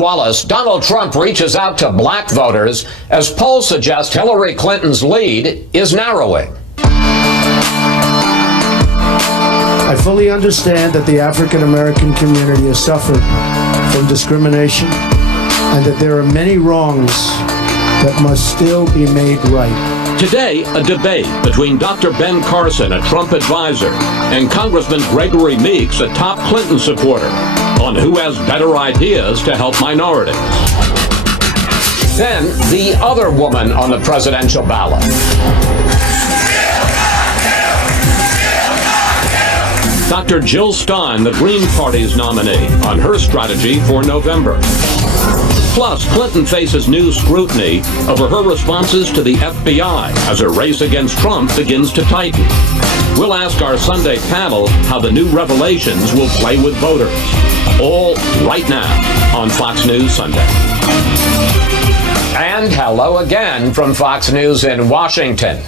Wallace, Donald Trump reaches out to black voters as polls suggest Hillary Clinton's lead is narrowing. I fully understand that the African American community has suffered from discrimination and that there are many wrongs that must still be made right. Today, a debate between Dr. Ben Carson, a Trump advisor, and Congressman Gregory Meeks, a top Clinton supporter, on who has better ideas to help minorities. Then, the other woman on the presidential ballot. Dr. Jill Stein, the Green Party's nominee, on her strategy for November. Plus, Clinton faces new scrutiny over her responses to the FBI as her race against Trump begins to tighten. We'll ask our Sunday panel how the new revelations will play with voters. All right now on Fox News Sunday. And hello again from Fox News in Washington.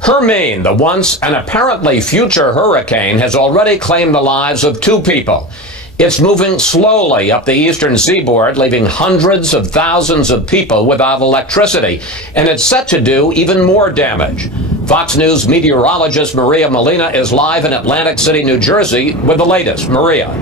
Hermine, the once and apparently future hurricane, has already claimed the lives of 2 people. It's moving slowly up the eastern seaboard, leaving hundreds of thousands of people without electricity, and it's set to do even more damage. Fox News meteorologist Maria Molina is live in Atlantic City, New Jersey, with the latest. Maria.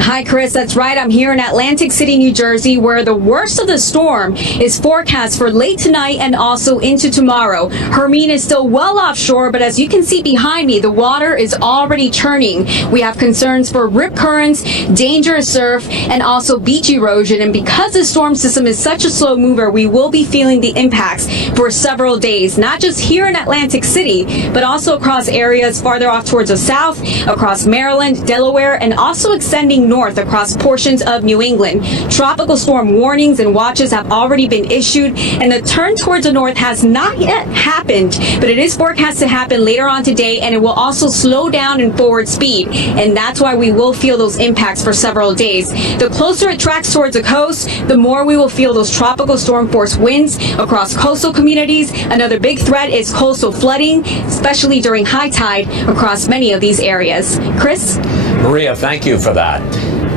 Hi, Chris. That's right. I'm here in Atlantic City, New Jersey, where the worst of the storm is forecast for late tonight and also into tomorrow. Hermine is still well offshore, but as you can see behind me, the water is already churning. We have concerns for rip currents, dangerous surf, and also beach erosion. And because the storm system is such a slow mover, we will be feeling the impacts for several days, not just here in Atlantic City, but also across areas farther off towards the south, across Maryland, Delaware, and also extending north across portions of New England. Tropical storm warnings and watches have already been issued, and the turn towards the north has not yet happened, but it is forecast to happen later on today, and it will also slow down in forward speed, and that's why we will feel those impacts for several days. The closer it tracks towards the coast, the more we will feel those tropical storm force winds across coastal communities. Another big threat is coastal flooding, especially during high tide across many of these areas. Chris? Maria, thank you for that.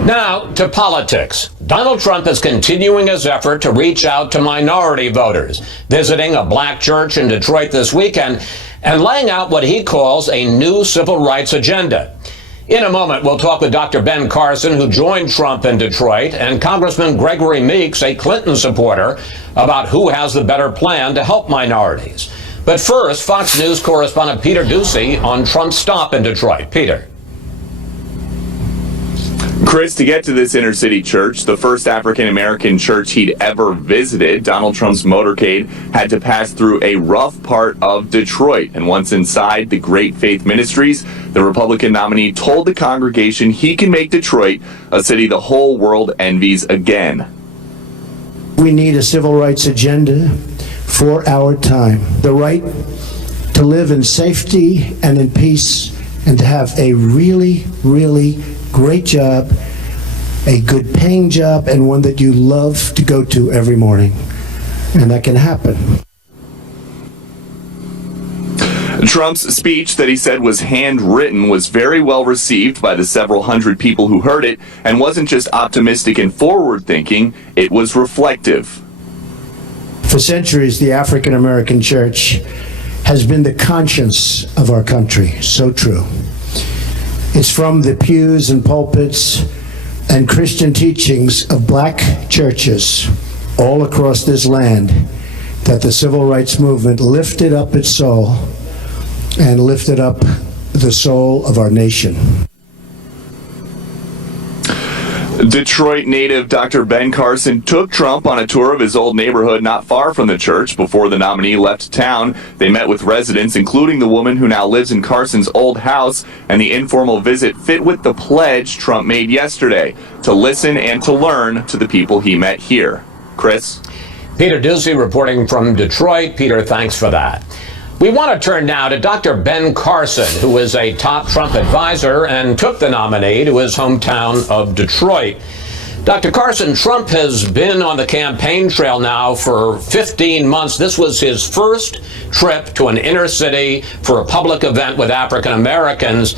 Now to politics. Donald Trump is continuing his effort to reach out to minority voters, visiting a black church in Detroit this weekend and laying out what he calls a new civil rights agenda. In a moment, we'll talk with Dr. Ben Carson, who joined Trump in Detroit, and Congressman Gregory Meeks, a Clinton supporter, about who has the better plan to help minorities. But first, Fox News correspondent Peter Ducey on Trump's stop in Detroit. Peter. Chris, to get to this inner city church, the first African-American church he'd ever visited, Donald Trump's motorcade had to pass through a rough part of Detroit. And once inside the Great Faith Ministries, the Republican nominee told the congregation he can make Detroit a city the whole world envies again. We need a civil rights agenda for our time. The right to live in safety and in peace and to have a really, really great job, a good paying job, and one that you love to go to every morning. And that can happen. Trump's speech that he said was handwritten was very well received by the several hundred people who heard it, and wasn't just optimistic and forward-thinking, it was reflective. For centuries, the African American church has been the conscience of our country. So true. It's from the pews and pulpits and Christian teachings of black churches all across this land that the civil rights movement lifted up its soul and lifted up the soul of our nation. Detroit native Dr. Ben Carson took Trump on a tour of his old neighborhood not far from the church. Before the nominee left town, they met with residents, including the woman who now lives in Carson's old house, and the informal visit fit with the pledge Trump made yesterday to listen and to learn to the people he met here. Chris? Peter Ducey reporting from Detroit. Peter, thanks for that. We want to turn now to Dr. Ben Carson, who is a top Trump advisor and took the nominee to his hometown of Detroit. Dr. Carson, Trump has been on the campaign trail now for 15 months. This was his first trip to an inner city for a public event with African Americans.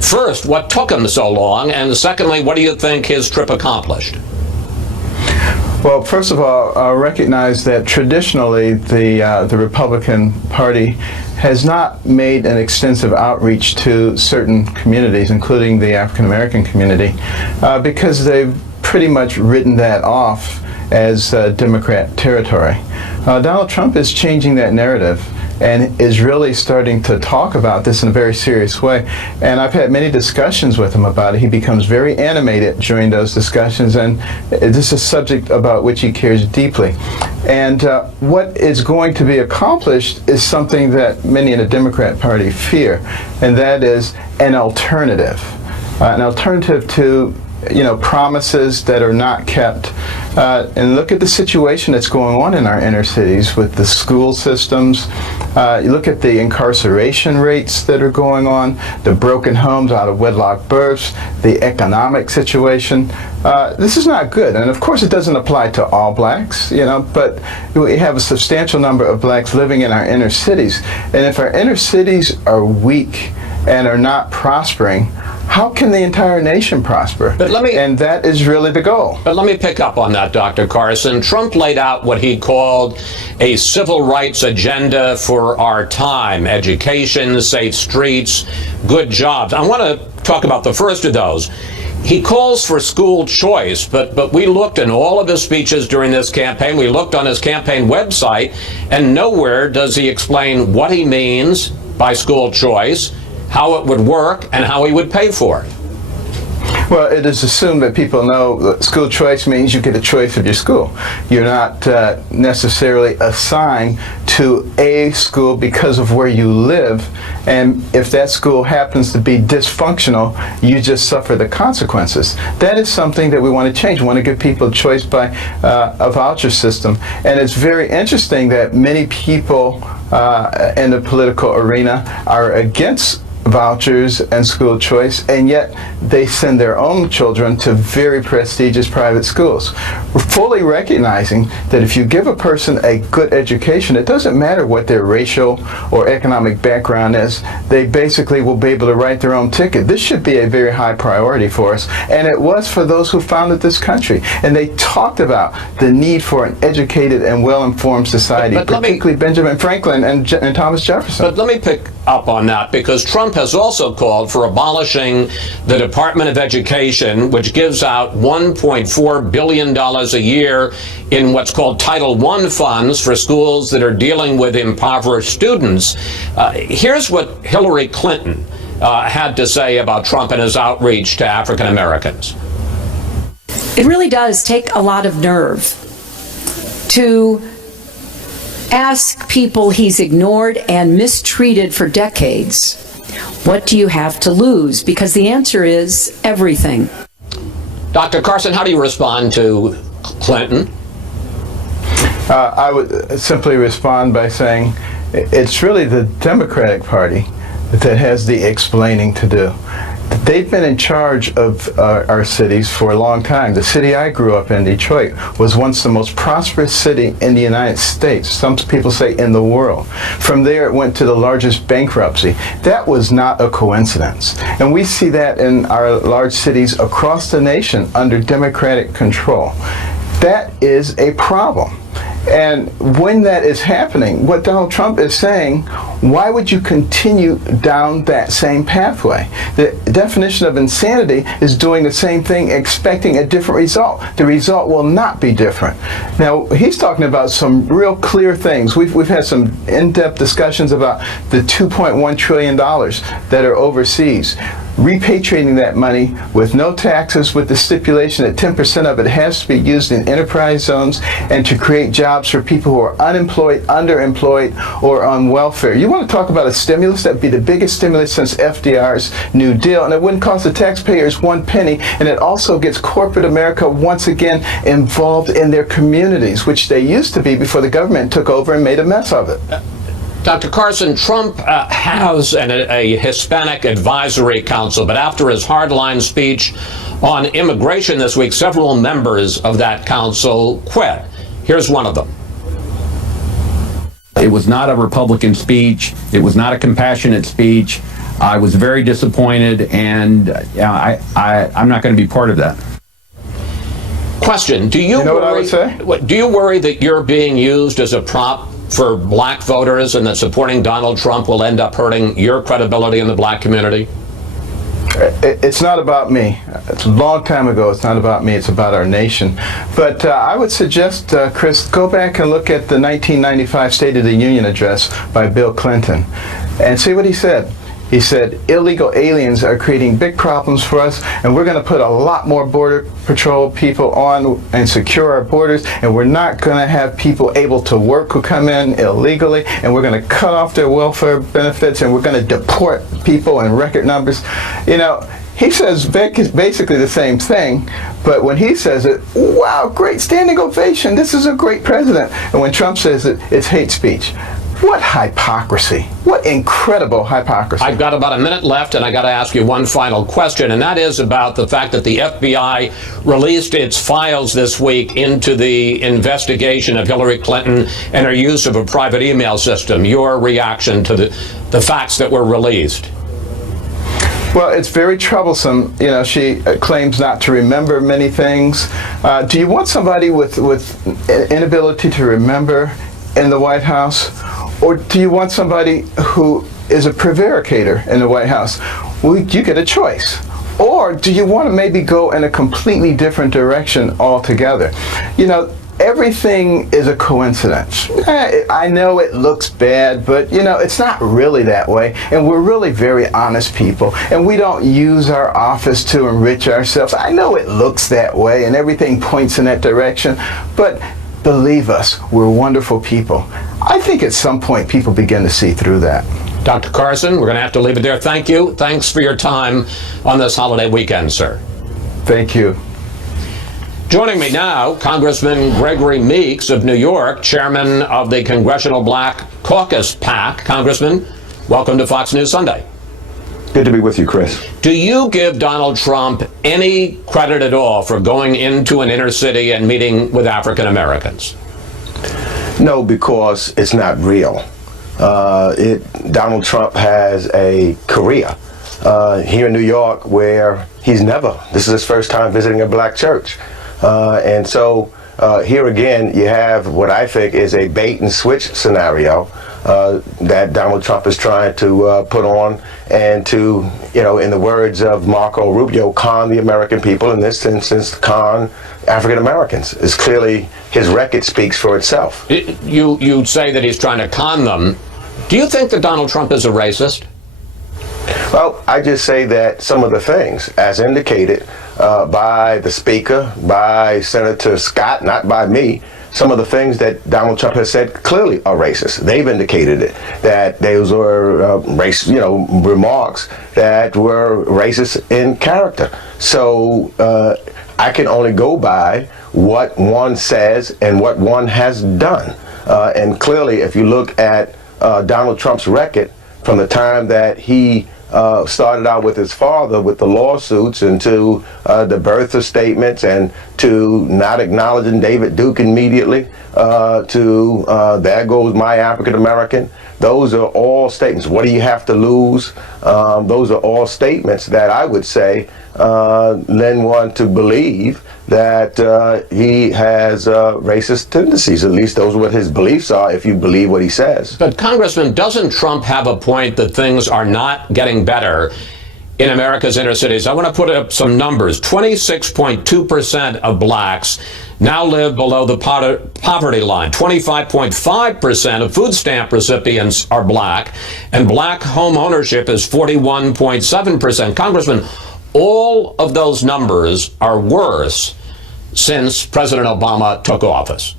First, what took him so long? And secondly, what do you think his trip accomplished? Well, first of all, recognize that traditionally the Republican Party has not made an extensive outreach to certain communities, including the African American community, because they've pretty much written that off as Democrat territory. Donald Trump is changing that narrative and is really starting to talk about this in a very serious way. And I've had many discussions with him about it. He becomes very animated during those discussions, and this is a subject about which he cares deeply. And what is going to be accomplished is something that many in the Democrat Party fear, and that is an alternative to promises that are not kept. And look at the situation that's going on in our inner cities with the school systems. You look at the incarceration rates that are going on, the broken homes, out of wedlock births, the economic situation. This is not good. And of course it doesn't apply to all blacks, but we have a substantial number of blacks living in our inner cities. And if our inner cities are weak and are not prospering, how can the entire nation prosper? And that is really the goal. But let me pick up on that, Dr. Carson. Trump laid out what he called a civil rights agenda for our time: education, safe streets, good jobs. I want to talk about the first of those. He calls for school choice, but we looked in all of his speeches during this campaign, we looked on his campaign website, and nowhere does he explain what he means by school choice, how it would work, and how he would pay for it. Well, it is assumed that people know that school choice means you get a choice of your school. You're not necessarily assigned to a school because of where you live, and if that school happens to be dysfunctional, you just suffer the consequences. That is something that we want to change. We want to give people a choice by a voucher system, and it's very interesting that many people in the political arena are against vouchers and school choice, and yet they send their own children to very prestigious private schools. We're fully recognizing that if you give a person a good education, it doesn't matter what their racial or economic background is, they basically will be able to write their own ticket. This should be a very high priority for us, and it was for those who founded this country. And they talked about the need for an educated and well-informed society, particularly Benjamin Franklin and Thomas Jefferson. But let me pick up on that, because Trump has also called for abolishing the Department of Education, which gives out $1.4 billion a year in what's called Title I funds for schools that are dealing with impoverished students. Here's what Hillary Clinton had to say about Trump and his outreach to African Americans. It really does take a lot of nerve to ask people he's ignored and mistreated for decades, what do you have to lose? Because the answer is everything. Dr. Carson, how do you respond to Clinton? I would simply respond by saying it's really the Democratic Party that has the explaining to do. They've been in charge of our cities for a long time. The city I grew up in, Detroit, was once the most prosperous city in the United States. Some people say in the world. From there, it went to the largest bankruptcy. That was not a coincidence. And we see that in our large cities across the nation under Democratic control. That is a problem. And when that is happening, what Donald Trump is saying, why would you continue down that same pathway? The definition of insanity is doing the same thing, expecting a different result. The result will not be different. Now, he's talking about some real clear things. We've had some in-depth discussions about the $2.1 trillion that are overseas. Repatriating that money with no taxes, with the stipulation that 10% of it has to be used in enterprise zones and to create jobs for people who are unemployed, underemployed, or on welfare. You want to talk about a stimulus? That would be the biggest stimulus since FDR's New Deal, and it wouldn't cost the taxpayers one penny, and it also gets corporate America once again involved in their communities, which they used to be before the government took over and made a mess of it. Dr. Carson, Trump has a Hispanic advisory council, but after his hardline speech on immigration this week, several members of that council quit. Here's one of them. It was not a Republican speech. It was not a compassionate speech. I was very disappointed, and I'm not going to be part of that. Question: Do you know worry? what I would say? Do you worry that you're being used as a prop for black voters, and that supporting Donald Trump will end up hurting your credibility in the black community? It's not about me. It's a long time ago. It's not about me. It's about our nation. But I would suggest, Chris, go back and look at the 1995 State of the Union address by Bill Clinton and see what he said. He said, illegal aliens are creating big problems for us, and we're going to put a lot more Border Patrol people on and secure our borders, and we're not going to have people able to work who come in illegally, and we're going to cut off their welfare benefits, and we're going to deport people in record numbers. You know, he says basically the same thing, but when he says it, wow, great standing ovation, this is a great president. And when Trump says it, it's hate speech. What hypocrisy. What incredible hypocrisy. I've got about a minute left, and I got to ask you one final question, and that is about the fact that the FBI released its files this week into the investigation of Hillary Clinton and her use of a private email system. Your reaction to the facts that were released? Well, it's very troublesome. You know, she claims not to remember many things. Do you want somebody with inability to remember in the White House? Or do you want somebody who is a prevaricator in the White House? Well, you get a choice. Or do you want to maybe go in a completely different direction altogether? You know, everything is a coincidence. I know it looks bad, but you know, it's not really that way. And we're really very honest people. And we don't use our office to enrich ourselves. I know it looks that way and everything points in that direction, but believe us, we're wonderful people. I think at some point people begin to see through that. Dr. Carson, we're going to have to leave it there. Thank you. Thanks for your time on this holiday weekend, sir. Thank you. Joining me now, Congressman Gregory Meeks of New York, chairman of the Congressional Black Caucus PAC. Congressman, welcome to Fox News Sunday. Good to be with you, Chris. Do you give Donald Trump any credit at all for going into an inner city and meeting with African Americans? No, because it's not real. Donald Trump has a career here in New York where this is his first time visiting a black church. And so here again, you have what I think is a bait and switch scenario that Donald Trump is trying to put on and to, you know, in the words of Marco Rubio, con the American people, in this instance, con African Americans. Is clearly his record speaks for itself. You say that he's trying to con them. Do you think that Donald Trump is a racist? Well, I just say that some of the things, as indicated by the Speaker, by Senator Scott, not by me, some of the things that Donald Trump has said clearly are racist. They've indicated it, that those were remarks that were racist in character. So I can only go by what one says and what one has done. And clearly, if you look at Donald Trump's record from the time that he started out with his father with the lawsuits and to the birther statements and to not acknowledging David Duke immediately to there goes my African American. Those are all statements. What do you have to lose? Those are all statements that I would say lend one to believe that he has racist tendencies. At least those are what his beliefs are, if you believe what he says. But Congressman, doesn't Trump have a point that things are not getting better in America's inner cities? I want to put up some numbers. 26.2% of blacks now live below the poverty line. 25.5% of food stamp recipients are black, and black home ownership is 41.7%. Congressman, all of those numbers are worse since President Obama took office.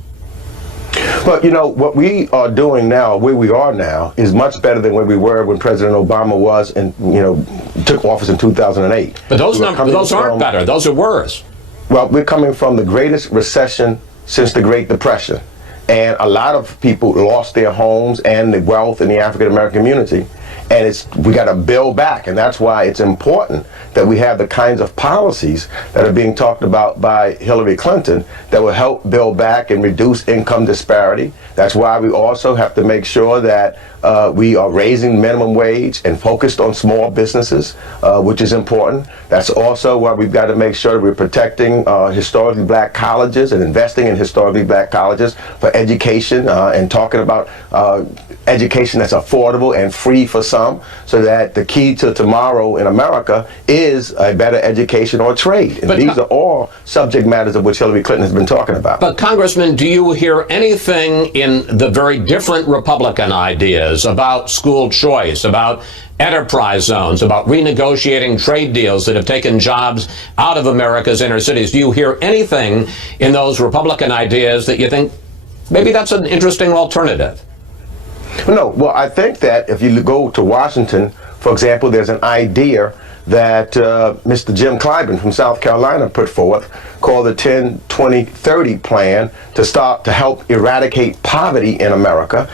But you know, what we are doing now, where we are now, is much better than where we were when President Obama was and, you know, took office in 2008. But those numbers, those aren't better. Those are worse. Well, we're coming from the greatest recession since the Great Depression. And a lot of people lost their homes and the wealth in the African American community. and we got to build back, and that's why it's important that we have the kinds of policies that are being talked about by Hillary Clinton that will help build back and reduce income disparity. That's why we also have to make sure that we are raising minimum wage and focused on small businesses, which is important. That's also why we've got to make sure that we're protecting historically black colleges and investing in historically black colleges for education and talking about education that's affordable and free for some, so that the key to tomorrow in America is a better education or trade. And these are all subject matters of which Hillary Clinton has been talking about. But Congressman, do you hear anything in the very different Republican ideas about school choice, about enterprise zones, about renegotiating trade deals that have taken jobs out of America's inner cities? Do you hear anything in those Republican ideas that you think maybe that's an interesting alternative? No, well, I think that if you go to Washington, for example, there's an idea that Mr. Jim Clyburn from South Carolina put forth called the 10-20-30 plan to help eradicate poverty in America.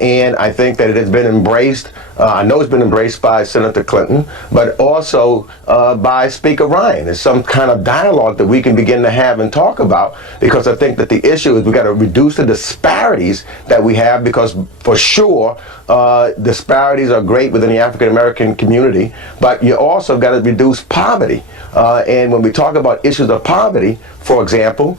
And I think that it has been embraced. I know it's been embraced by Senator Clinton, but also by Speaker Ryan. It's some kind of dialogue that we can begin to have and talk about, because I think that the issue is we got to reduce the disparities that we have, because for sure disparities are great within the African American community, but you also got to reduce poverty. And when we talk about issues of poverty, for example,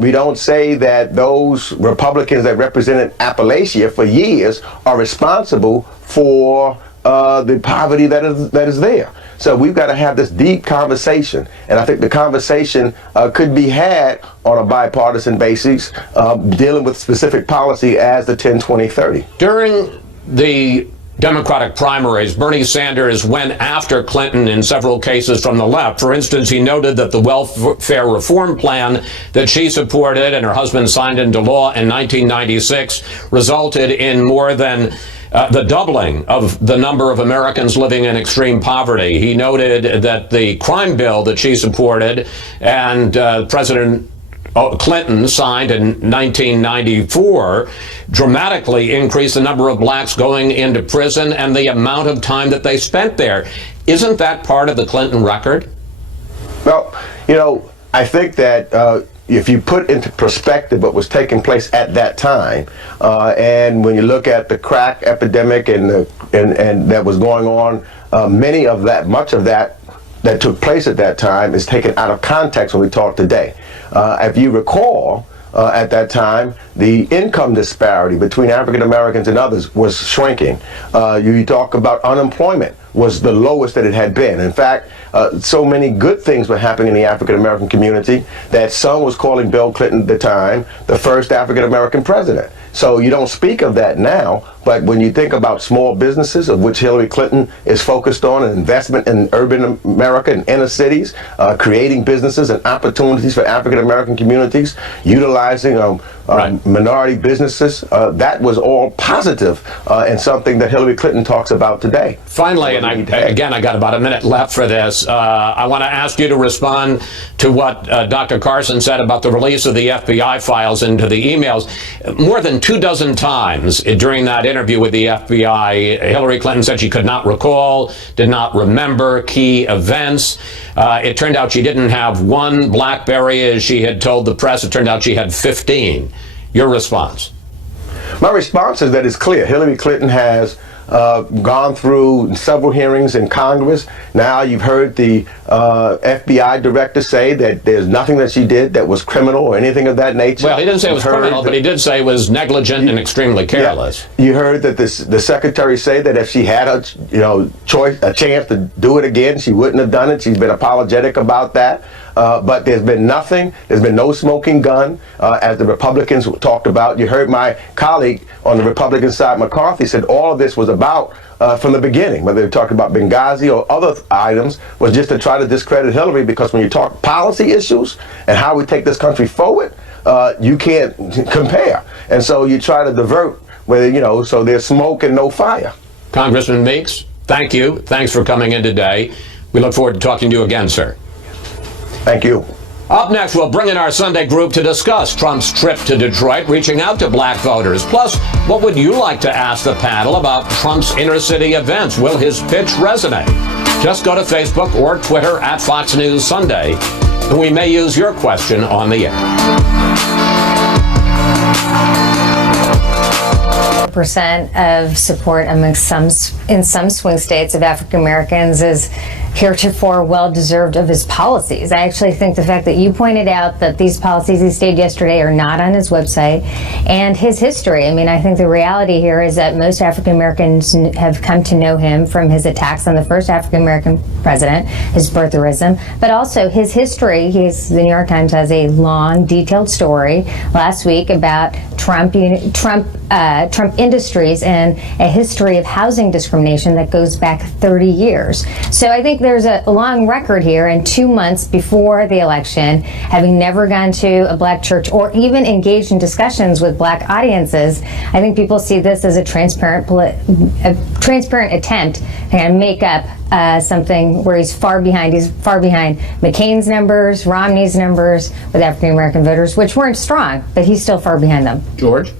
we don't say that those Republicans that represented Appalachia for years are responsible for the poverty that is there. So we've got to have this deep conversation, and I think the conversation could be had on a bipartisan basis, dealing with specific policy as the 10-20-30. During the Democratic primaries, Bernie Sanders went after Clinton in several cases from the left. For instance, he noted that the welfare reform plan that she supported and her husband signed into law in 1996 resulted in more than the doubling of the number of Americans living in extreme poverty. He noted that the crime bill that she supported and President Clinton signed in 1994 dramatically increased the number of blacks going into prison and the amount of time that they spent there. Isn't that part of the Clinton record? Well, I think that if you put into perspective what was taking place at that time, and when you look at the crack epidemic and that was going on, much of that took place at that time is taken out of context when we talk today. If you recall, at that time, the income disparity between African Americans and others was shrinking. You talk about unemployment was the lowest that it had been. In fact, so many good things were happening in the African American community that some was calling Bill Clinton at the time the first African American president. So you don't speak of that now, but when you think about small businesses, of which Hillary Clinton is focused on, an investment in urban America and inner cities, creating businesses and opportunities for African American communities, utilizing minority businesses, that was all positive and something that Hillary Clinton talks about today. Finally, and I got about a minute left for this, I want to ask you to respond to what Dr. Carson said about the release of the FBI files into the emails. More than 24 times during that interview with the FBI, Hillary Clinton said she could not recall, did not remember key events. It turned out she didn't have one BlackBerry, as she had told the press. It turned out she had 15. Your response? My response is that it's clear. Hillary Clinton has gone through several hearings in Congress. Now you've heard the FBI director say that there's nothing that she did that was criminal or anything of that nature. Well, he didn't say it was criminal, but he did say it was negligent and extremely careless. Yeah. You heard that the secretary say that if she had a chance to do it again, she wouldn't have done it. She's been apologetic about that. But there's been nothing. There's been no smoking gun, as the Republicans talked about. You heard my colleague on the Republican side, McCarthy, said all of this was about, from the beginning, whether they're talking about Benghazi or other items, was just to try to discredit Hillary, because when you talk policy issues and how we take this country forward, you can't compare. And so you try to divert, so there's smoke and no fire. Congressman Meeks, thank you. Thanks for coming in today. We look forward to talking to you again, sir. Thank you. Up next, we'll bring in our Sunday group to discuss Trump's trip to Detroit, reaching out to black voters. Plus, what would you like to ask the panel about Trump's inner-city events? Will his pitch resonate? Just go to Facebook or Twitter at Fox News Sunday, and we may use your question on the air. Percent of support amongst in some swing states of African Americans is heretofore well-deserved of his policies. I actually think the fact that you pointed out that these policies he stated yesterday are not on his website and his history. I mean, I think the reality here is that most African Americans have come to know him from his attacks on the first African American president, his birtherism, but also his history. The New York Times has a long, detailed story last week about Trump Industries and a history of housing discrimination that goes back 30 years. So I think there's a long record here, and 2 months before the election, having never gone to a black church or even engaged in discussions with black audiences, I think people see this as a transparent attempt to make up something where he's far behind. He's far behind McCain's numbers, Romney's numbers with African American voters, which weren't strong, but he's still far behind them. George?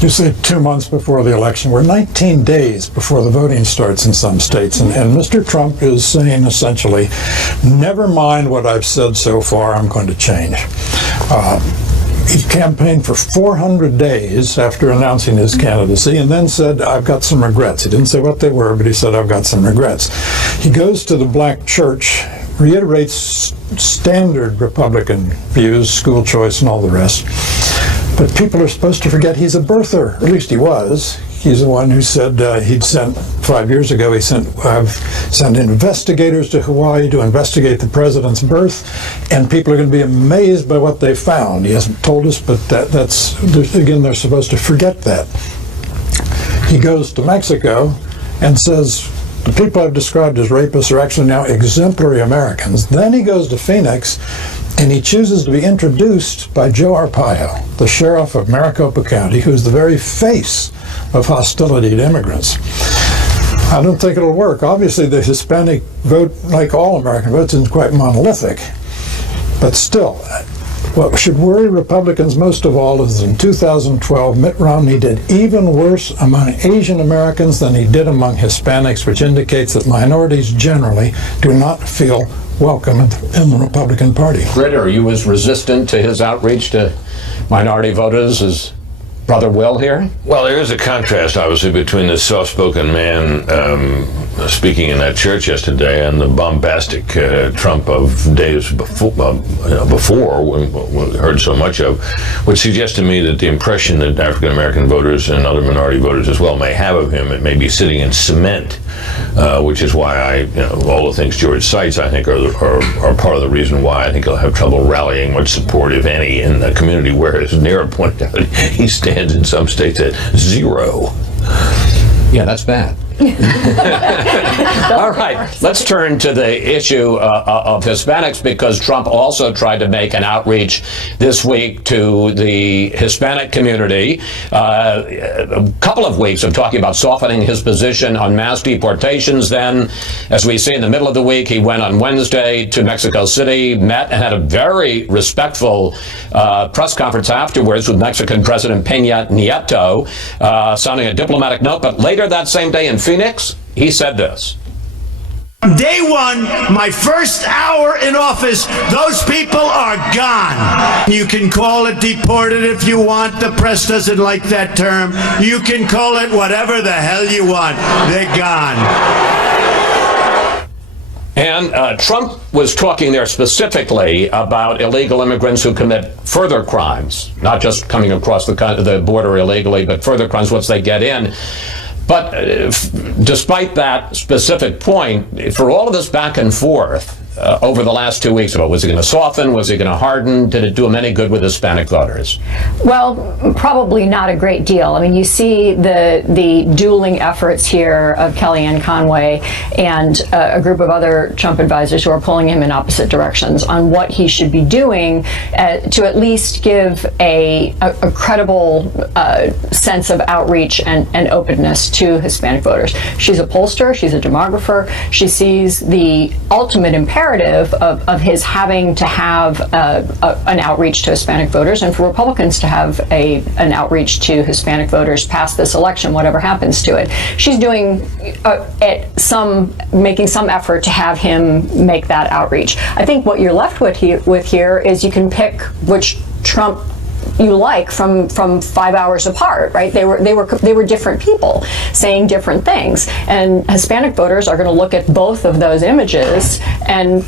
You say 2 months before the election. We're 19 days before the voting starts in some states. And Mr. Trump is saying essentially, never mind what I've said so far, I'm going to change. He campaigned for 400 days after announcing his candidacy and then said, I've got some regrets. He didn't say what they were, but he said, I've got some regrets. He goes to the black church, reiterates standard Republican views, school choice and all the rest. But people are supposed to forget he's a birther, or at least he was. He's the one who said he'd sent, 5 years ago, I've sent investigators to Hawaii to investigate the president's birth, and people are going to be amazed by what they found. He hasn't told us, but again, they're supposed to forget that. He goes to Mexico and says, the people I've described as rapists are actually now exemplary Americans. Then he goes to Phoenix, and he chooses to be introduced by Joe Arpaio, the sheriff of Maricopa County, who's the very face of hostility to immigrants. I don't think it'll work. Obviously, the Hispanic vote, like all American votes, isn't quite monolithic. But still, what should worry Republicans most of all is in 2012, Mitt Romney did even worse among Asian Americans than he did among Hispanics, which indicates that minorities generally do not feel welcome in the Republican Party. Ritter, are you as resistant to his outreach to minority voters as Brother Will here? Well, there is a contrast, obviously, between this soft-spoken man speaking in that church yesterday and the bombastic Trump of days before we heard so much of, which suggests to me that the impression that African-American voters and other minority voters as well may have of him, it may be sitting in cement, which is why all the things George cites, I think, are part of the reason why I think he'll have trouble rallying much support, if any, in the community, whereas Nira pointed out he stands in some states at 0. Yeah, that's bad. All right, let's turn to the issue of Hispanics, because Trump also tried to make an outreach this week to the Hispanic community. A couple of weeks of talking about softening his position on mass deportations. Then, as we see in the middle of the week, he went on Wednesday to Mexico City, met and had a very respectful press conference afterwards with Mexican President Peña Nieto, sounding a diplomatic note. But later that same day in Phoenix, he said this. Day one, my first hour in office, those people are gone. You can call it deported if you want. The press doesn't like that term. You can call it whatever the hell you want. They're gone. And Trump was talking there specifically about illegal immigrants who commit further crimes, not just coming across the border illegally, but further crimes once they get in. But despite that specific point, for all of this back and forth over the last 2 weeks, was he going to soften? Was he going to harden? Did it do him any good with Hispanic voters? Well, probably not a great deal. I mean, you see the dueling efforts here of Kellyanne Conway and a group of other Trump advisors who are pulling him in opposite directions on what he should be doing to at least give a credible sense of outreach and openness to Hispanic voters. She's a pollster. She's a demographer. She sees the ultimate imperative imperative of his having to have an outreach to Hispanic voters, and for Republicans to have an outreach to Hispanic voters past this election, whatever happens to it. She's doing making some effort to have him make that outreach. I think what you're left with here is you can pick which Trump you like from 5 hours apart, right? They were different people saying different things, and Hispanic voters are going to look at both of those images and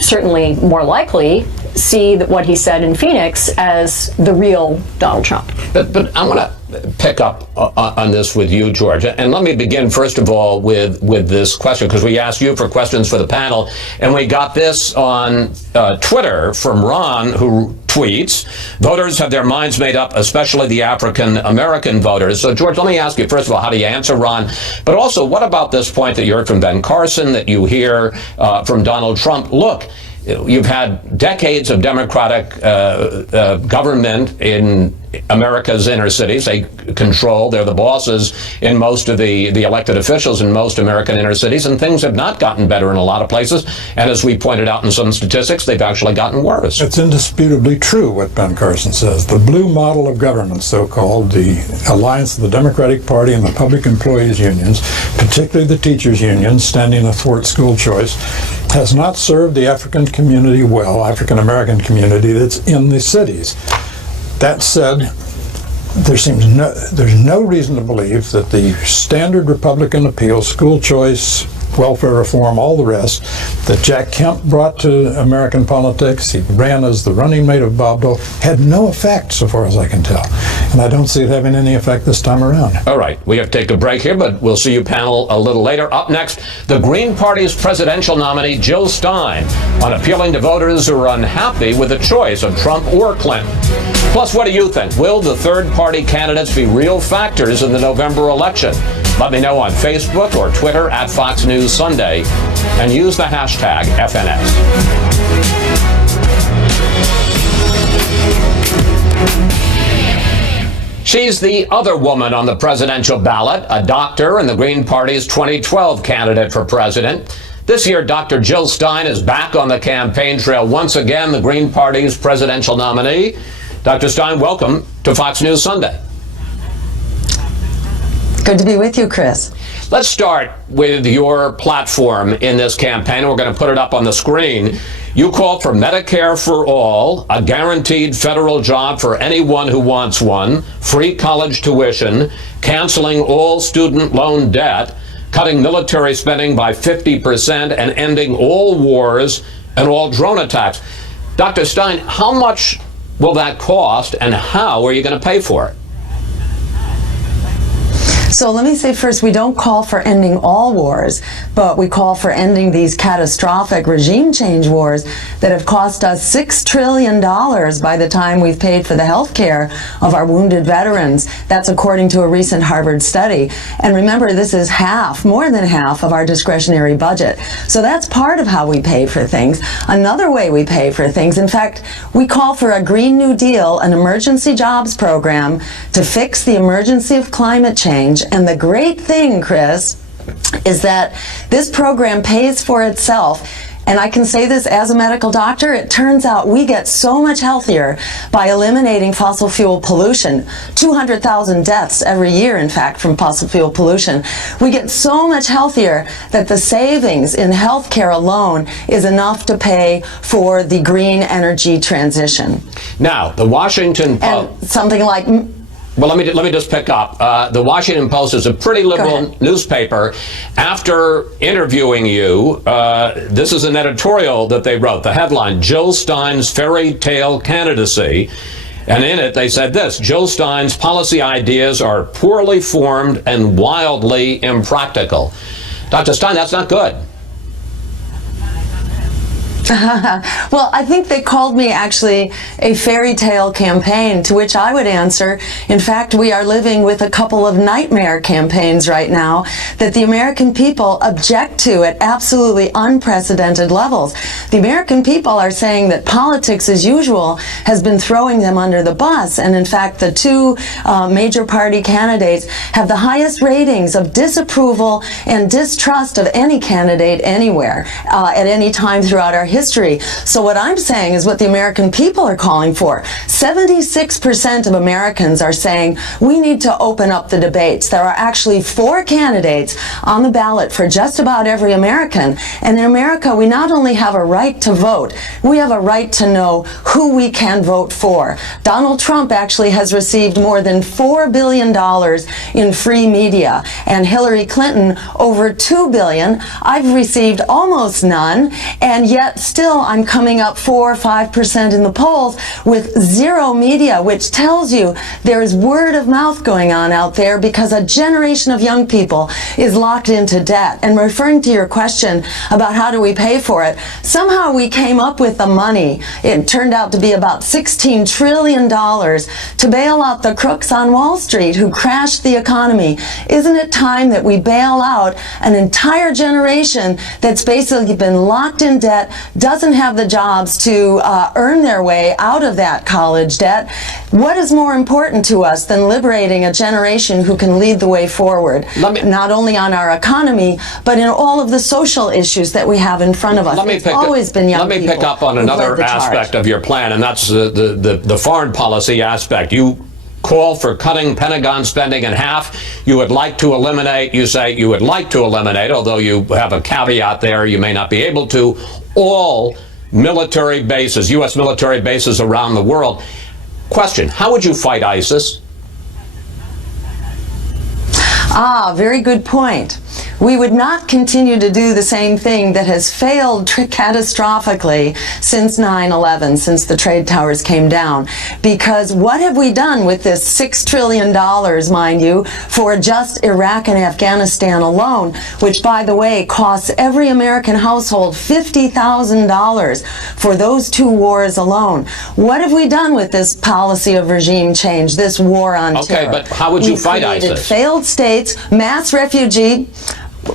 certainly more likely see what he said in Phoenix as the real Donald Trump. But I want to pick up on this with you, George. And let me begin, first of all, with this question, because we asked you for questions for the panel, and we got this on Twitter from Ron, who tweets, voters have their minds made up, especially the African-American voters. So, George, let me ask you, first of all, how do you answer Ron? But also, what about this point that you heard from Ben Carson, that you hear from Donald Trump? Look, you've had decades of Democratic government in America's inner cities. They control, they're the bosses in most of the elected officials in most American inner cities, and things have not gotten better in a lot of places. And as we pointed out in some statistics, they've actually gotten worse. It's indisputably true what Ben Carson says. The blue model of government, so-called, the alliance of the Democratic Party and the public employees unions, particularly the teachers unions standing athwart school choice, has not served the African community well, African American community that's in the cities. That said, there's no reason to believe that the standard Republican appeal, school choice, welfare reform, all the rest, that Jack Kemp brought to American politics, he ran as the running mate of Bob Dole, had no effect so far as I can tell. And I don't see it having any effect this time around. All right, we have to take a break here, but we'll see you panel a little later. Up next, the Green Party's presidential nominee, Jill Stein, on appealing to voters who are unhappy with the choice of Trump or Clinton. Plus, what do you think? Will the third-party candidates be real factors in the November election? Let me know on Facebook or Twitter at Fox News Sunday, and use the hashtag FNS. She's the other woman on the presidential ballot, a doctor and the Green Party's 2012 candidate for president. This year, Dr. Jill Stein is back on the campaign trail once again, the Green Party's presidential nominee. Dr. Stein, welcome to Fox News Sunday. Good to be with you, Chris. Let's start with your platform in this campaign. We're going to put it up on the screen. You called for Medicare for all, a guaranteed federal job for anyone who wants one, free college tuition, canceling all student loan debt, cutting military spending by 50%, and ending all wars and all drone attacks. Dr. Stein, how much will that cost, and how are you going to pay for it? So let me say first, we don't call for ending all wars, but we call for ending these catastrophic regime change wars that have cost us $6 trillion by the time we've paid for the health care of our wounded veterans. That's according to a recent Harvard study. And remember, this is more than half of our discretionary budget. So that's part of how we pay for things. Another way we pay for things, in fact, we call for a Green New Deal, an emergency jobs program to fix the emergency of climate change. And the great thing, Chris, is that this program pays for itself. And I can say this as a medical doctor, it turns out we get so much healthier by eliminating fossil fuel pollution. 200,000 deaths every year, in fact, from fossil fuel pollution. We get so much healthier that the savings in healthcare alone is enough to pay for the green energy transition. Now, the Washington Post. And something like... Well, let me just pick up. The Washington Post is a pretty liberal newspaper. After interviewing you, this is an editorial that they wrote. The headline, Jill Stein's Fairy Tale Candidacy. And in it, they said this: Jill Stein's policy ideas are poorly formed and wildly impractical. Dr. Stein, that's not good. Well, I think they called me actually a fairy tale campaign, to which I would answer, in fact, we are living with a couple of nightmare campaigns right now that the American people object to at absolutely unprecedented levels. The American people are saying that politics as usual has been throwing them under the bus, and in fact, the two major party candidates have the highest ratings of disapproval and distrust of any candidate anywhere at any time throughout our history. So what I'm saying is what the American people are calling for. 76% of Americans are saying we need to open up the debates. There are actually 4 candidates on the ballot for just about every American. And in America, we not only have a right to vote, we have a right to know who we can vote for. Donald Trump actually has received more than $4 billion in free media, and Hillary Clinton over $2 billion. I've received almost none, and yet still I'm coming up 4 or 5% in the polls with zero media, which tells you there is word of mouth going on out there because a generation of young people is locked into debt. And referring to your question about how do we pay for it, somehow we came up with the money. It turned out to be about $16 trillion to bail out the crooks on Wall Street who crashed the economy. Isn't it time that we bail out an entire generation that's basically been locked in debt, doesn't have the jobs to earn their way out of that college debt? What is more important to us than liberating a generation who can lead the way forward, not only on our economy, but in all of the social issues that we have in front of us? It's always been young people. Let me pick up on another aspect of your plan, and that's the foreign policy aspect. You call for cutting Pentagon spending in half. You would like to eliminate, you say you would like to eliminate, although you have a caveat there, you may not be able to, all military bases, U.S. military bases around the world. Question, how would you fight ISIS? Very good point. We would not continue to do the same thing that has failed catastrophically since 9/11, since the trade towers came down. Because what have we done with this $6 trillion, mind you, for just Iraq and Afghanistan alone, which, by the way, costs every American household $50,000 for those 2 wars alone? What have we done with this policy of regime change, this war on terror? Okay, but how would you fight ISIS? We created failed states, mass refugee.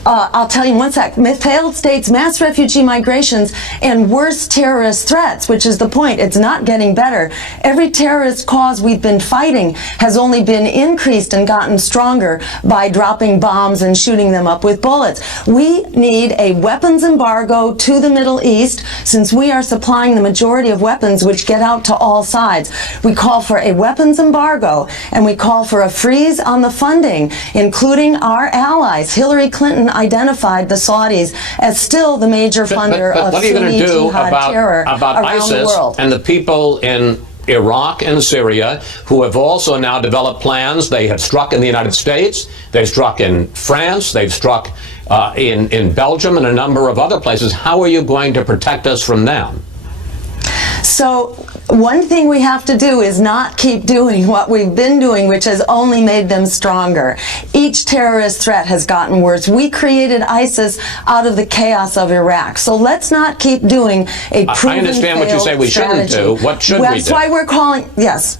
I'll tell you in one sec. Failed states, mass refugee migrations, and worse terrorist threats, which is the point. It's not getting better. Every terrorist cause we've been fighting has only been increased and gotten stronger by dropping bombs and shooting them up with bullets. We need a weapons embargo to the Middle East, since we are supplying the majority of weapons which get out to all sides. We call for a weapons embargo, and we call for a freeze on the funding, including our allies. Hillary Clinton identified the Saudis as still the major funder of Sunni jihad terror around ISIS the world. And the people in Iraq and Syria who have also now developed plans? They have struck in the United States, they've struck in France, they've struck in Belgium and a number of other places. How are you going to protect us from them? So one thing we have to do is not keep doing what we've been doing, which has only made them stronger. Each terrorist threat has gotten worse. We created ISIS out of the chaos of Iraq. So let's not keep doing a proven I understand what you say we strategy. shouldn't do. What should we do? That's why we're calling, yes.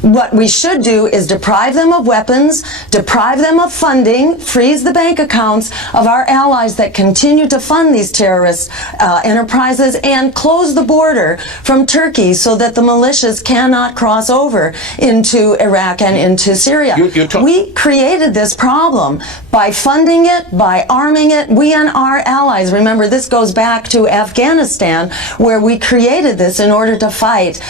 What we should do is deprive them of weapons, deprive them of funding, freeze the bank accounts of our allies that continue to fund these terrorist enterprises, and close the border from Turkey so that the militias cannot cross over into Iraq and into Syria. We created this problem by funding it, by arming it, we and our allies. Remember, this goes back to Afghanistan, where we created this in order to fight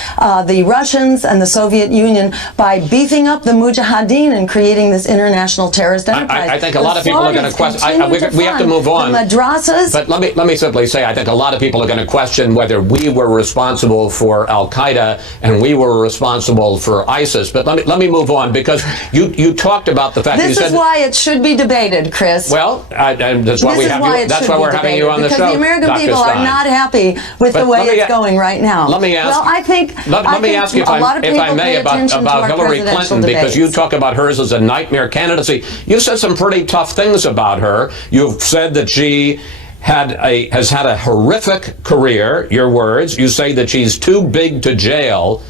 the Russians and the Soviet Union by beefing up the Mujahideen and creating this international terrorist enterprise. I think a lot of people are going to question. We have to move on. The madrasas. But let me simply say, I think a lot of people are going to question whether we were responsible for Al Qaeda and we were responsible for ISIS. But let me move on, because you talked about the fact that you said this is why it should be debated, Chris. Well, that's why we have you. That's why we're having you on the show, because the American Dr. people Stein. are not happy with the way it's going right now. Let me ask. Well, I think. Let me ask you, if I may, about Hillary Clinton, because you talk about hers as a nightmare candidacy. You said some pretty tough things about her. You've said that she has had a horrific career, your words. You say that she's too big to jail.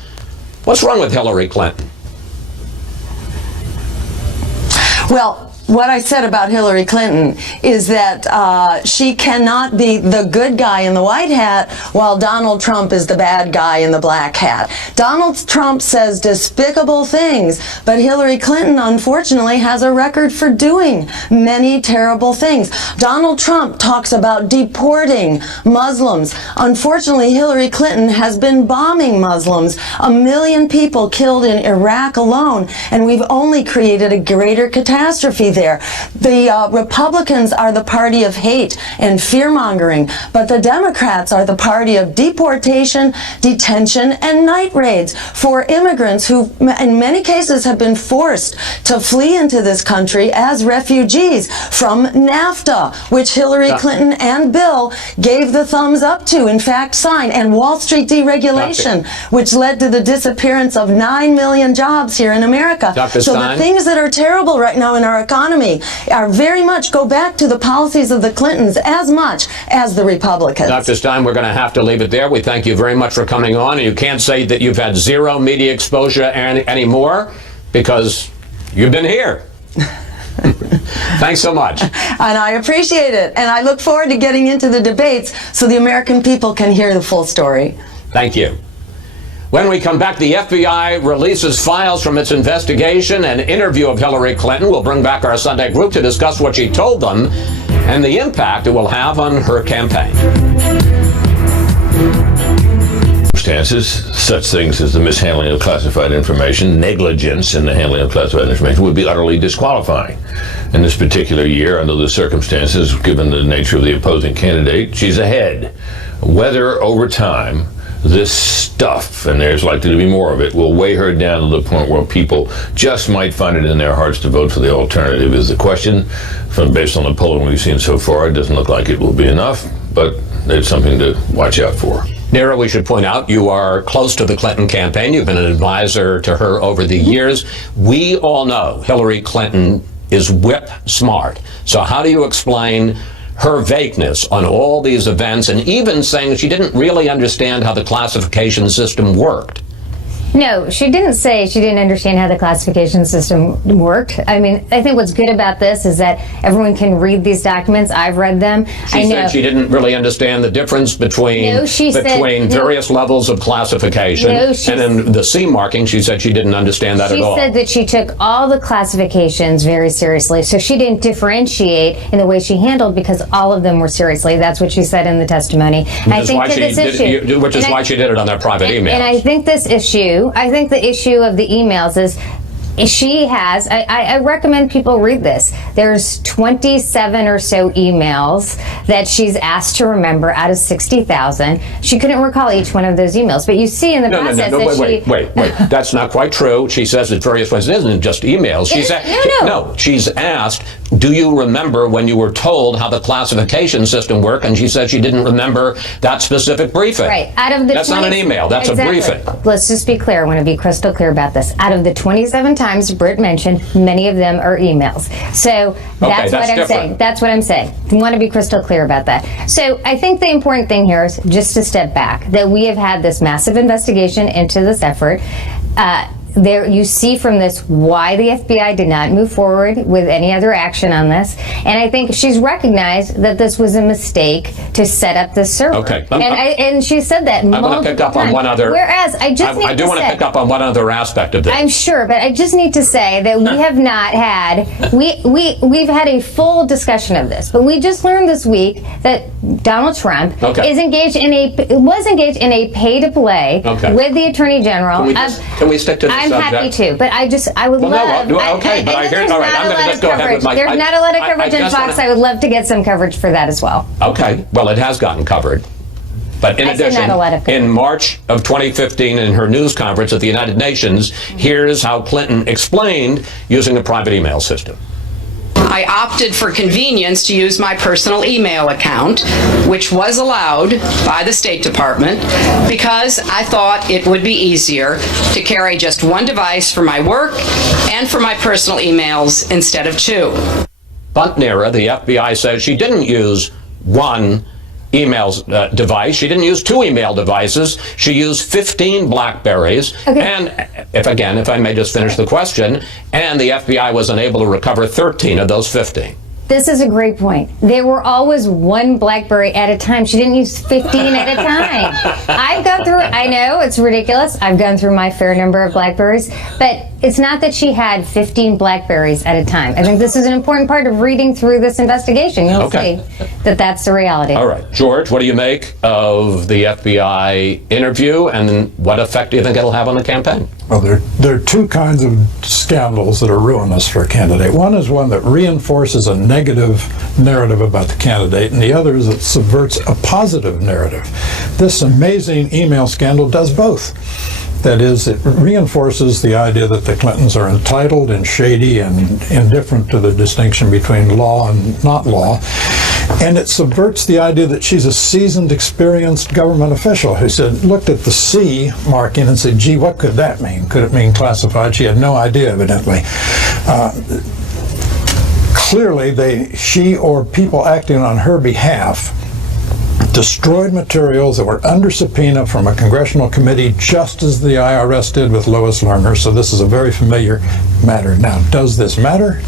What's wrong with Hillary Clinton? Well, what I said about Hillary Clinton is that she cannot be the good guy in the white hat while Donald Trump is the bad guy in the black hat. Donald Trump says despicable things, but Hillary Clinton, unfortunately, has a record for doing many terrible things. Donald Trump talks about deporting Muslims. Unfortunately, Hillary Clinton has been bombing Muslims. 1 million people killed in Iraq alone, and we've only created a greater catastrophe there. The Republicans are the party of hate and fear-mongering, but the Democrats are the party of deportation, detention, and night raids for immigrants who, in many cases, have been forced to flee into this country as refugees from NAFTA, which Hillary Clinton and Bill gave the thumbs up to, in fact, signed, and Wall Street deregulation, which led to the disappearance of 9 million jobs here in America. Dr. So Stein? the things that are terrible right now in our economy are very much go back to the policies of the Clintons as much as the Republicans. Dr. Stein, we're going to have to leave it there. We thank you very much for coming on. And you can't say that you've had zero media exposure anymore because you've been here. Thanks so much. And I appreciate it. And I look forward to getting into the debates so the American people can hear the full story. Thank you. When we come back, the FBI releases files from its investigation and interview of Hillary Clinton. We'll bring back our Sunday group to discuss what she told them and the impact it will have on her campaign. Such things as the mishandling of classified information, negligence in the handling of classified information would be utterly disqualifying. In this particular year, under the circumstances, given the nature of the opposing candidate, she's ahead. Whether over time this stuff, and there's likely to be more of it, will weigh her down to the point where people just might find it in their hearts to vote for the alternative is the question. Based on the polling we've seen so far, it doesn't look like it will be enough, but it's something to watch out for. Nera, we should point out you are close to the Clinton campaign. You've been an advisor to her over the years. We all know Hillary Clinton is whip smart. So how do you explain her vagueness on all these events and even saying she didn't really understand how the classification system worked? No, she didn't say she didn't understand how the classification system worked. I mean, I think what's good about this is that everyone can read these documents. I've read them. She said she didn't really understand the difference between various levels of classification. And in the C marking, she said she didn't understand that at all. She said that she took all the classifications very seriously. So she didn't differentiate in the way she handled because all of them were seriously. That's what she said in the testimony. Which is why she did it on their private emails. And I think this issue, I think the issue of the emails is she has, I recommend people read this. There's 27 or so emails that she's asked to remember out of 60,000. She couldn't recall each one of those emails, but you see in the process that wait. That's not quite true. She says it various ways. It isn't just emails. She's asked, do you remember when you were told how the classification system worked? And she said she didn't remember that specific briefing. Right. That's not an email. That's a briefing. Let's just be clear. I want to be crystal clear about this. Out of the 27 times Britt mentioned, many of them are emails. So that's what I'm saying. That's what I'm saying. I want to be crystal clear about that. So I think the important thing here is just to step back, that we have had this massive investigation into this effort. There, you see from this why the FBI did not move forward with any other action on this, and I think she's recognized that this was a mistake to set up this server. Okay, and she said that multiple times. I want to pick up on one other. Whereas I do want to pick up on one other aspect of this. I'm sure, but I just need to say that we have not had we've had a full discussion of this, but we just learned this week that Donald Trump was engaged in a pay to play with the Attorney General. Can we stick to this? I'm happy to, but I would love. Okay, but I hear. All right, I'm going to just go ahead with my. There's not a lot of coverage in Fox. I would love to get some coverage for that as well. Okay, well, it has gotten covered. But in addition, in March of 2015, in her news conference at the United Nations, here's how Clinton explained using a private email system. I opted for convenience to use my personal email account, which was allowed by the State Department, because I thought it would be easier to carry just one device for my work and for my personal emails instead of two. But Nera, the FBI says she didn't use one email device. She didn't use 2 email devices. She used 15 BlackBerries. Okay. And if I may just finish the question, and the FBI was unable to recover 13 of those 15. This is a great point. There were always one BlackBerry at a time. She didn't use 15 at a time. I've gone through, I know it's ridiculous. I've gone through my fair number of BlackBerries, but it's not that she had 15 BlackBerries at a time. I think this is an important part of reading through this investigation. You'll see that that's the reality. All right. George, what do you make of the FBI interview, and what effect do you think it'll have on the campaign? Well, there are 2 kinds of scandals that are ruinous for a candidate. One is one that reinforces a negative narrative about the candidate, and the other is that subverts a positive narrative. This amazing email scandal does both. That is, it reinforces the idea that the Clintons are entitled and shady and indifferent to the distinction between law and not law. And it subverts the idea that she's a seasoned, experienced government official who looked at the C marking and said, gee, what could that mean? Could it mean classified? She had no idea, evidently. Clearly, she or people acting on her behalf destroyed materials that were under subpoena from a congressional committee, just as the IRS did with Lois Lerner. So this is a very familiar matter. Now, does this matter?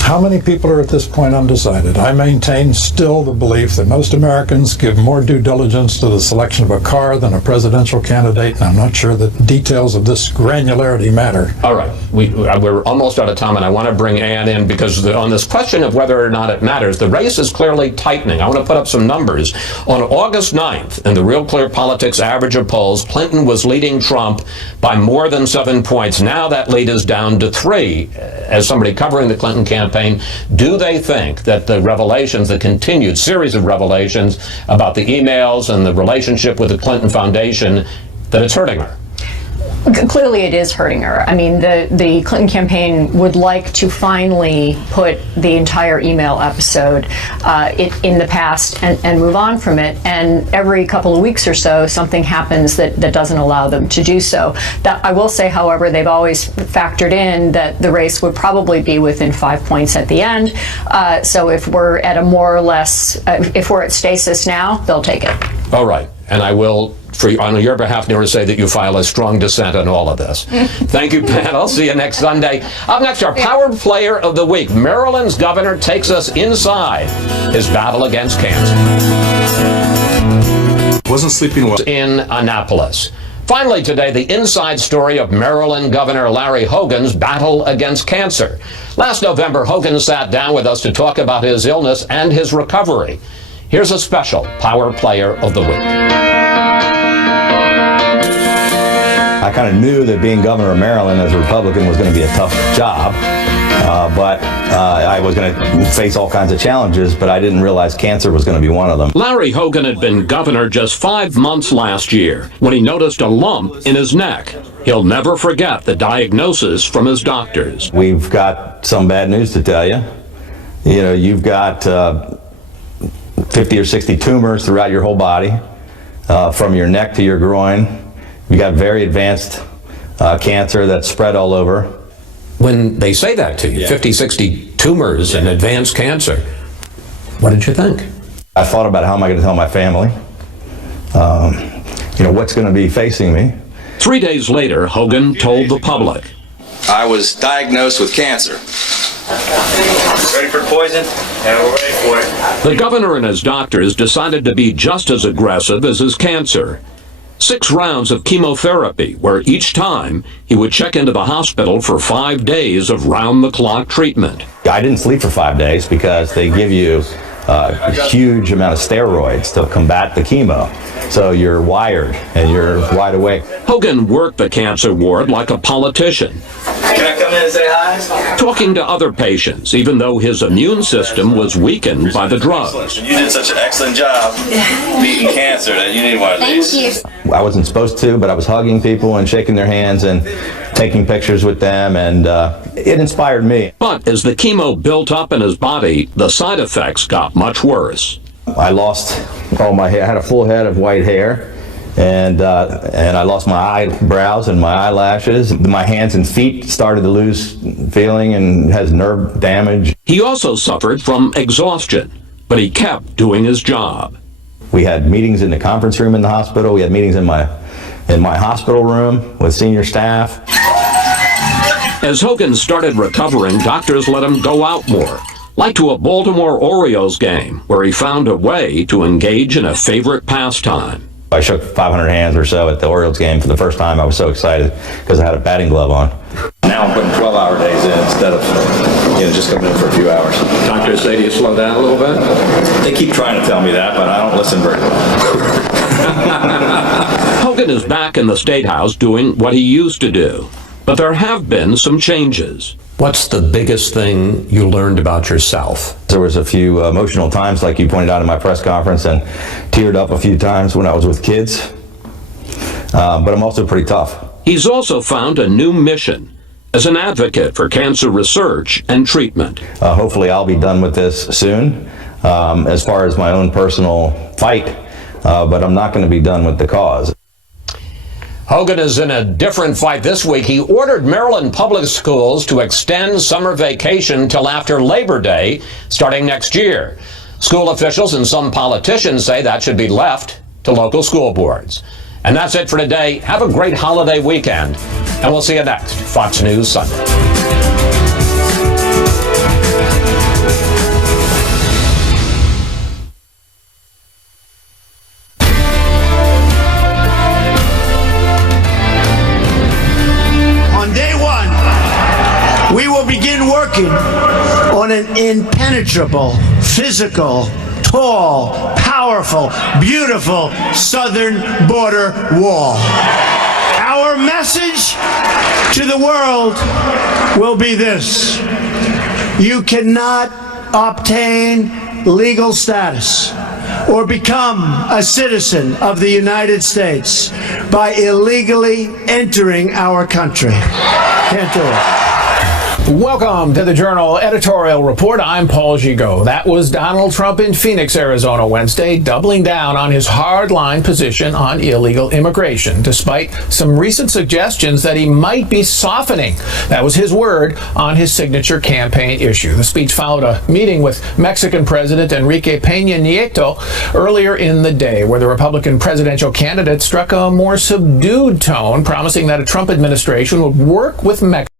How many people are at this point undecided? I maintain still the belief that most Americans give more due diligence to the selection of a car than a presidential candidate, and I'm not sure that details of this granularity matter. All right. We're almost out of time, and I want to bring Ann in because on this question of whether or not it matters, the race is clearly tightening. I want to put up some numbers. On August 9th, in the Real Clear Politics average of polls, Clinton was leading Trump by more than 7 points. Now that lead is down to 3. As somebody covering the Clinton campaign, do they think that the revelations, the continued series of revelations about the emails and the relationship with the Clinton Foundation, that it's hurting her? Clearly it is hurting her. I mean, the Clinton campaign would like to finally put the entire email episode in the past and move on from it. And every couple of weeks or so, something happens that doesn't allow them to do so. That, I will say, however, they've always factored in that the race would probably be within 5 points at the end. So if we're at a more or less, if we're at stasis now, they'll take it. All right. And I will, on your behalf, Nora, say that you file a strong dissent on all of this. Thank you, Pat. I'll see you next Sunday. Up next, our Power Player of the Week. Maryland's governor takes us inside his battle against cancer. Wasn't sleeping well. In Annapolis. Finally today, the inside story of Maryland Governor Larry Hogan's battle against cancer. Last November, Hogan sat down with us to talk about his illness and his recovery. Here's a special Power Player of the Week. I kind of knew that being governor of Maryland as a Republican was going to be a tough job, but I was going to face all kinds of challenges, but I didn't realize cancer was going to be one of them. Larry Hogan had been governor just 5 months last year when he noticed a lump in his neck. He'll never forget the diagnosis from his doctors. We've got some bad news to tell you. You know, you've got 50 or 60 tumors throughout your whole body, from your neck to your groin. You got very advanced cancer that's spread all over. When they say that to you, 50, 60 tumors and advanced cancer, what did you think? I thought about how am I going to tell my family? You know, what's going to be facing me? 3 days later, Hogan told the public. I was diagnosed with cancer. Ready for poison? Yeah, we're ready for it. The governor and his doctors decided to be just as aggressive as his cancer. 6 rounds of chemotherapy, where each time he would check into the hospital for 5 days of round-the-clock treatment. I didn't sleep for 5 days because they give you a huge amount of steroids to combat the chemo. So you're wired and you're wide awake. Hogan worked the cancer ward like a politician. Can I come in and say hi? Talking to other patients, even though his immune system was weakened by the drugs. You did such an excellent job beating cancer that you need one of these. Thank you. I wasn't supposed to, but I was hugging people and shaking their hands and taking pictures with them, and it inspired me. But as the chemo built up in his body, the side effects got much worse. I lost all my hair. I had a full head of white hair, and I lost my eyebrows and my eyelashes. My hands and feet started to lose feeling and has nerve damage. He also suffered from exhaustion. but he kept doing his job. We had meetings in the conference room in the hospital. We had meetings in my hospital room with senior staff. As Hogan started recovering, doctors let him go out more, like to a Baltimore Orioles game, where he found a way to engage in a favorite pastime. I shook 500 hands or so at the Orioles game for the first time. I was so excited because I had a batting glove on. Now I'm putting 12-hour days in instead of just coming in for a few hours. Doctors say, do you slow down a little bit? They keep trying to tell me that, but I don't listen very well. Hogan is back in the State House doing what he used to do, but there have been some changes. What's the biggest thing you learned about yourself? There was a few emotional times, like you pointed out in my press conference, and teared up a few times when I was with kids. But I'm also pretty tough. He's also found a new mission as an advocate for cancer research and treatment. Hopefully I'll be done with this soon, as far as my own personal fight, but I'm not going to be done with the cause. Hogan is in a different fight this week. He ordered Maryland public schools to extend summer vacation till after Labor Day, starting next year. School officials and some politicians say that should be left to local school boards. And that's it for today. Have a great holiday weekend, and we'll see you next Fox News Sunday. We will begin working on an impenetrable, physical, tall, powerful, beautiful southern border wall. Our message to the world will be this: you cannot obtain legal status or become a citizen of the United States by illegally entering our country. Can't do it. Welcome to the Journal Editorial Report. I'm Paul Gigot. That was Donald Trump in Phoenix, Arizona Wednesday, doubling down on his hardline position on illegal immigration, despite some recent suggestions that he might be softening. That was his word on his signature campaign issue. The speech followed a meeting with Mexican President Enrique Peña Nieto earlier in the day, where the Republican presidential candidate struck a more subdued tone, promising that a Trump administration would work with Mexico